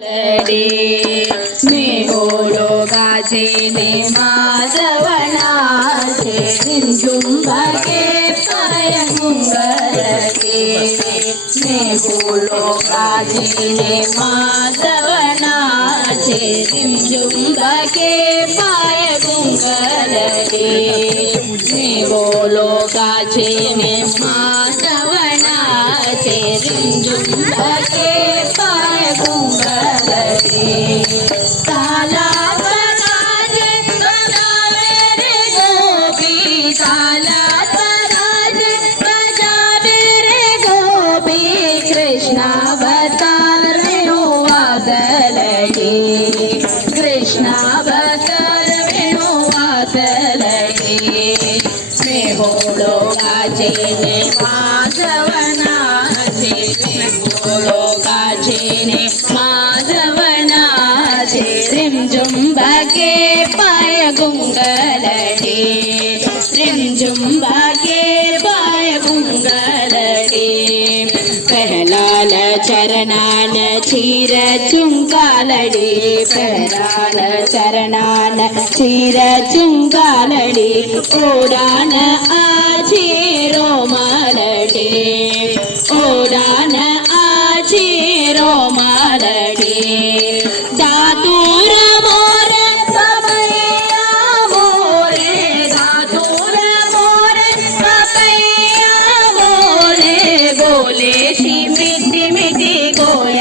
मी बोलो गाजे ने माधवनाचे झुंबके पाय मुंगरके मी बोलो गाजे ने माधवनाचे झुंबके पाय गुंगरके मी बोलो गाजे ने माधवनाचे झुंबके पाय गुंगरके ताला बजाजे बजावे रे गोपी ताला बजाजे बजावे रे गोपी कृष्णावतार वेणु वादलगे कृष्णावतार वेणु वादलगे मे बोलो गाजे ने माधवनाचे मे बोलो गाजे ने माधवनाचे रिमझुंबके पाय गुंगरके रिमझुंबके पाय गुंगरके पहलाल चरणान चीर चुंगालडी पहलाल चरणान चीर चुंगालडी ओडान आजी